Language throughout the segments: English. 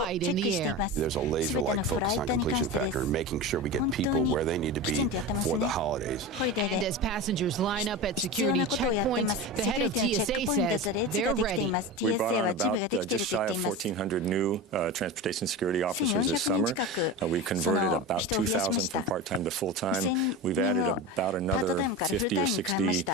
flight in the air. There's a laser-like focus on completion factor and making sure we get people where they need to be for the holidays. And as passengers line up at security checkpoints, the head of TSA says they're ready. We brought on about just shy of 1,400 new transportation security officers this summer. We converted about 2,000 from part-time to full-time. We've added about another 50 or 60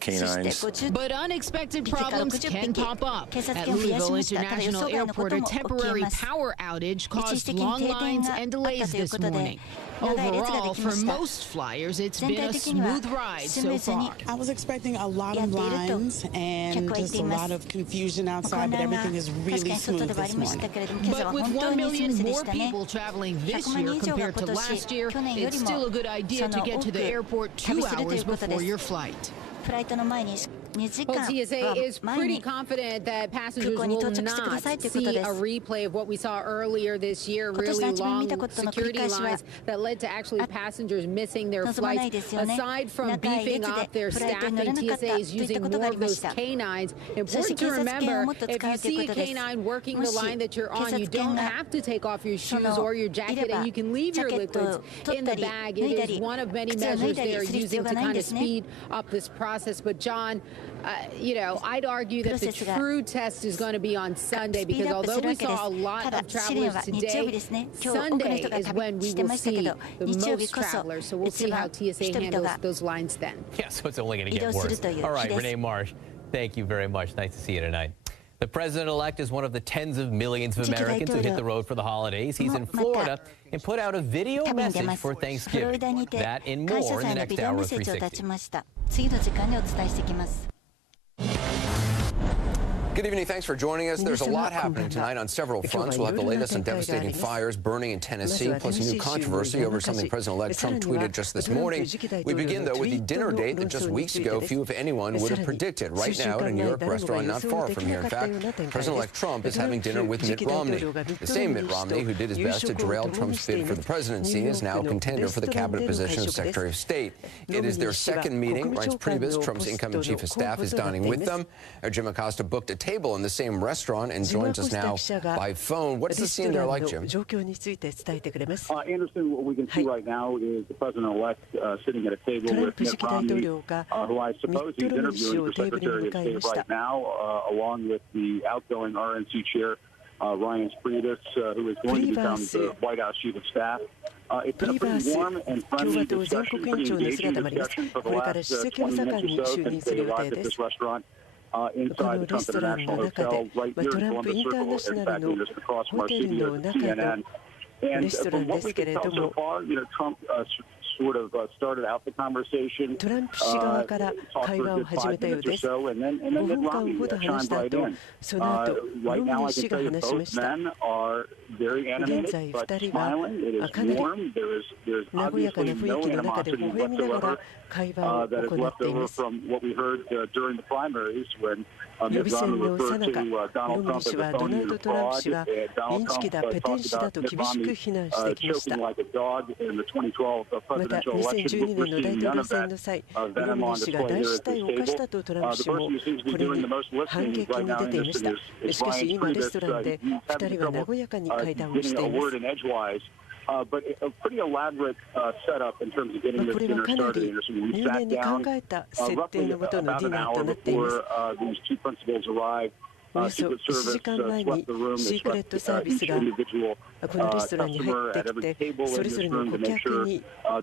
canines. But unexpected problems can pop up. At Louisville International Airport, a temporary power outage caused long lines and delays this morning. Overall, for most flyers, it's been a smooth ride so far. I was expecting a lot of lines and just a lot of confusion outside, but everything is really smooth this morning. But with 1 million more people traveling this year compared to last year, it's still a good idea to get to the airport 2 hours before your flight. Well, TSA is pretty confident that passengers will not see a replay of what we saw earlier this year, really long security lines that led to actually passengers missing their flights. Aside from beefing up their staffing, TSA is using more of those canines. Important to remember, if you see a canine working the line that you're on, you don't have to take off your shoes or your jacket, and you can leave your liquids in the bag. It is one of many measures they're using to kind of speed up this process. But John, you know, I'd argue that the true test is going to be on Sunday, because although we saw a lot of travelers today, Sunday is when we will see the most travelers. So we'll see how TSA handles those lines then. Yeah, so it's only going to get worse. All right, Renee Marsh, thank you very much. Nice to see you tonight. The president-elect is one of the tens of millions of Americans who hit the road for the holidays. He's in Florida and put out a video message for Thanksgiving. That and more in the next hour of 360. Good evening. Thanks for joining us. There's a lot happening tonight on several fronts. We'll have the latest on devastating fires burning in Tennessee, plus a new controversy over something President-elect Trump tweeted just this morning. We begin, though, with the dinner date that just weeks ago few, if anyone, would have predicted. Right now, at a New York restaurant not far from here. In fact, President-elect Trump is having dinner with Mitt Romney. The same Mitt Romney who did his best to derail Trump's bid for the presidency is now a contender for the cabinet position of Secretary of State. It is their second meeting. Reince Priebus, Trump's incoming chief of staff, is dining with them. Jim Acosta booked a table in the same restaurant and joins us now by phone. What's the scene there like, Jim? Anderson, what we can see right now is the president-elect sitting at a table with Mitt Romney, who I suppose he's interviewing for Secretary of State right now, along with the outgoing RNC chair, Reince Priebus, who is going to become the White House chief of staff. It's been a pretty warm and friendly discussion, pretty engaging discussion for the last 20 minutes or so since they arrived at this restaurant. Inside the Trump International Hotel right here in Columbus Circle, in fact, just across from our studio at CNN. And from what we can tell so far, you know, Trump sort of started out the conversation, talked for a good 5 minutes or so, and then Mitt Romney chimed right in. Right now, I can tell you both men are very animated, but smiling. It is warm. There's obviously no animosity whatsoever that is left over from what we heard during the primaries when Mitt Romney referred to Donald Trump as a phony and a fraud, and Donald Trump talked about Mitt Romney choking like a dog in the 2012 presidential election. We're seeing none of that venom on display here at this table. The person who seems to be doing the most listening right now in this is Reince Priebus. He's having trouble getting a word in edgewise. But a pretty elaborate setup in terms of getting this dinner started. Anderson. We sat down roughly about an hour before these two principals arrived. およそ1時間前にシークレットサービスがこのレストランに入ってきて、それぞれの顧客に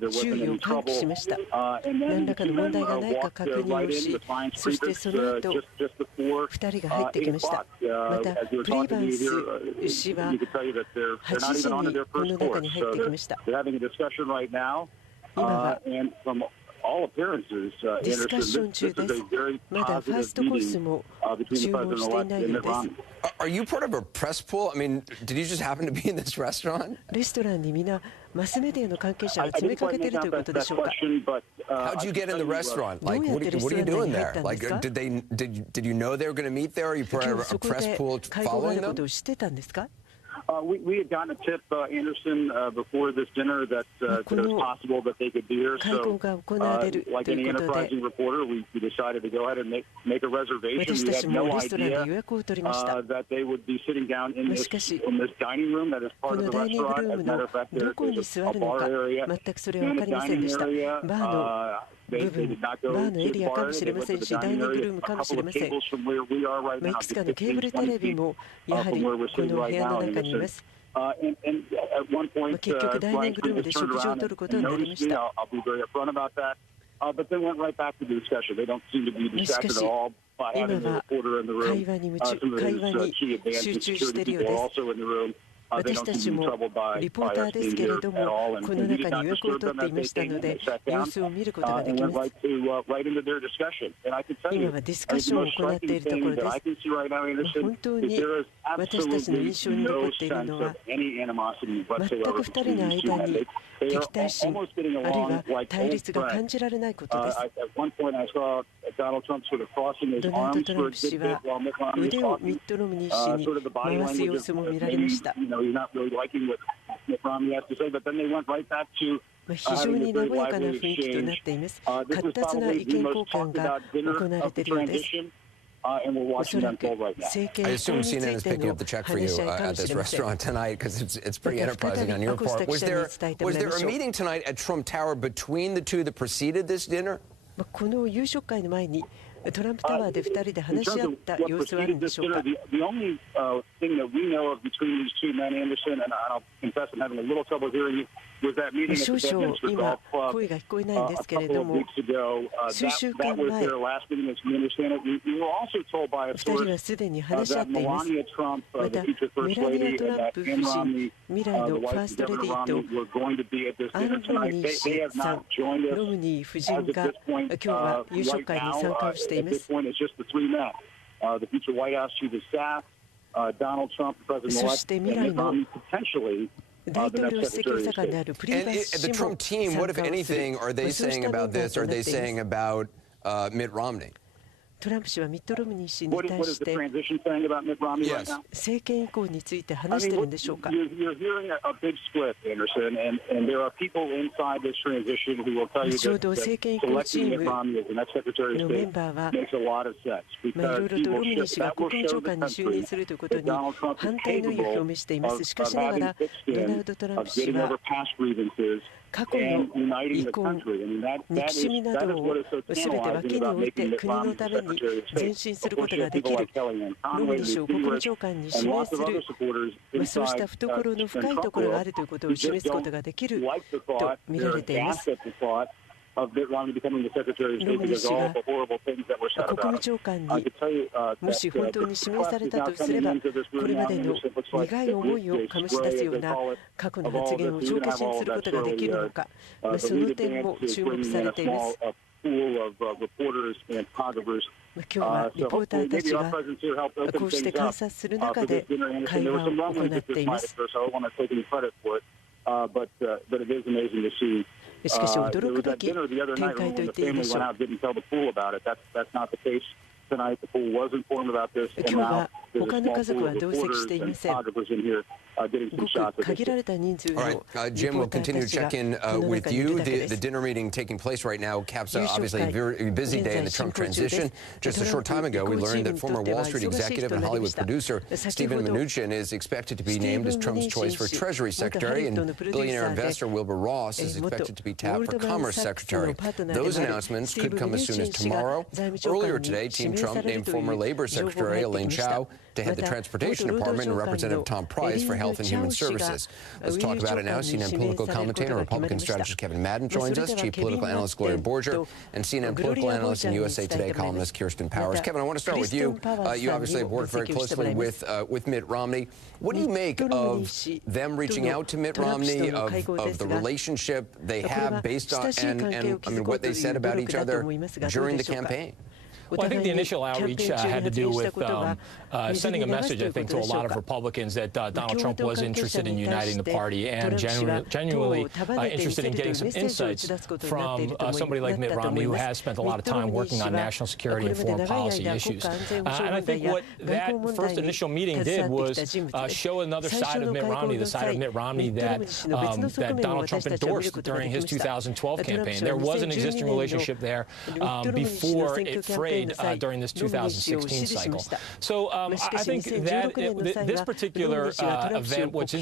注意を喚起しました。何らかの問題がないか確認をし、そしてその後2人が入ってきました。またプリーバンス氏は8時にこの中に入ってきました。今はディスカッション中です。まだファーストコースも注文していないようです。Are you part of a press pool? I mean, did you just happen to be in this restaurant? レストランにみんなマスメディアの関係者が詰めかけているということでしょうか。How'd you get in the restaurant? Like, what are you doing there? Like, did you know they were going to meet there? Are you part of a press pool following them? We had gotten a tip, Anderson, before this dinner that it was possible that they could be here. So, like any enterprising reporter, we decided to go ahead and make a reservation. We had no idea that they would be sitting down in this dining room that is part of the restaurant. As a matter of fact, there's a bar area and a dining area. They did not go to the bar. They went to the dining area a couple of tables from where we are right now, just 15, 20 feet from where we're sitting right now. And at one point, Brian just turned around and noticed me. I'll be very upfront about that. But then went right back to the discussion. They don't seem to be distracted at all by having the reporter in the room. Some of his key advanced security people are also in the room. 私たちもリポーターですけれども、この中に予約を取っていましたので、様子を見ることができます。今はディスカッションを行っているところです。本当に私たちの印象に残っているのは、全く2人の間に敵対心、あるいは対立が感じられないことです。ドナルド・トランプ氏は腕をミット・ロムニー氏に回す様子も見られました。非常に和やかな雰囲気となっています。活発な意見交換が行われているようです。おそらく政権 I assume CNN is picking up the check for you at this restaurant tonight because it's pretty enterprising on your part. Was there a meeting tonight at Trump Tower between the two that preceded this dinner? この夕食会の前にトランプタワーで2人で話し合った様子はあるんでしょうか。The only thing that we know of between these two men, Anderson, and I'll confess I'm having a little trouble hearing you, was that meeting at the Bedminster Golf Club a couple of weeks ago. That was their last meeting, as we understand it. We were also told by a source that Melania Trump, the future First Lady, and that Ann Romney, the Vice Governor Romney, were going to be at this dinner tonight. They have not joined us as of this point right now. At this point, it's just the three men. The future White House Chief of Staff, Donald Trump, the President-elect, and Mitt Romney, potentially the next Secretary of State. And the Trump team, what, if anything, are they saying about this? Are they saying about Mitt Romney? トランプ氏はミット・ロムニー氏に対して政権移行について話しているんでしょうか。ちょうど政権移行チームのメンバーは、いろいろとロムニー氏が国務長官に就任するということに反対の意を表明しています。しかしながら、ドナルド・トランプ氏は過去の遺恨、憎しみなどをすべて脇に置いて国のために前進することができるロムニー氏を国務長官に指名する、そうした懐の深いところがあるということを示すことができると見られています。ロムニー氏が国務長官にもし本当に指名されたとすれば、これまでの苦い思いを醸し出すような過去の発言を帳消しにすることができるのか、その点も注目されています。今日はリポーターたちがこうして観察する中で会話を行っています。しかし驚くべき展開と言っていいでしょう。今日は他の家族は同席していません。ごく限られた人数のリポーターたちがこの中にいるだけです。The dinner meeting taking place right now caps obviously a very busy day in the Trump transition. Just a short time ago, we learned that former Wall Street executive and Hollywood producer Steven Mnuchin is expected to be named as Trump's choice for Treasury Secretary, and billionaire investor Wilbur Ross is expected to be tapped for Commerce Secretary. Those announcements could come as soon as tomorrow. Earlier today, Team Trump named former Labor Secretary Elaine Chao to head the Transportation Department and Representative Tom Price for Health and Human Services. Let's talk about it now. CNN political commentator, Republican strategist Kevin Madden joins us, Chief Political Analyst Gloria Borger, and CNN political analyst and USA Today columnist Kirsten Powers. Kevin, I want to start with you. You obviously have worked very closely with Mitt Romney. What do you make of them reaching out to Mitt Romney, of the relationship they have based on and I mean, what they said about each other during the campaign? Well, I think the initial outreach had to do with sending a message, I think, to a lot of Republicans that Donald Trump was interested in uniting the party and genuinely interested in getting some insights from somebody like Mitt Romney, who has spent a lot of time working on national security and foreign policy issues. And I think what that first initial meeting did was show another side of Mitt Romney, the side of Mitt Romney that Donald Trump endorsed during his 2012 campaign. There was an existing relationship there before it frayed during this 2016 cycle. So I think that this particular event, what's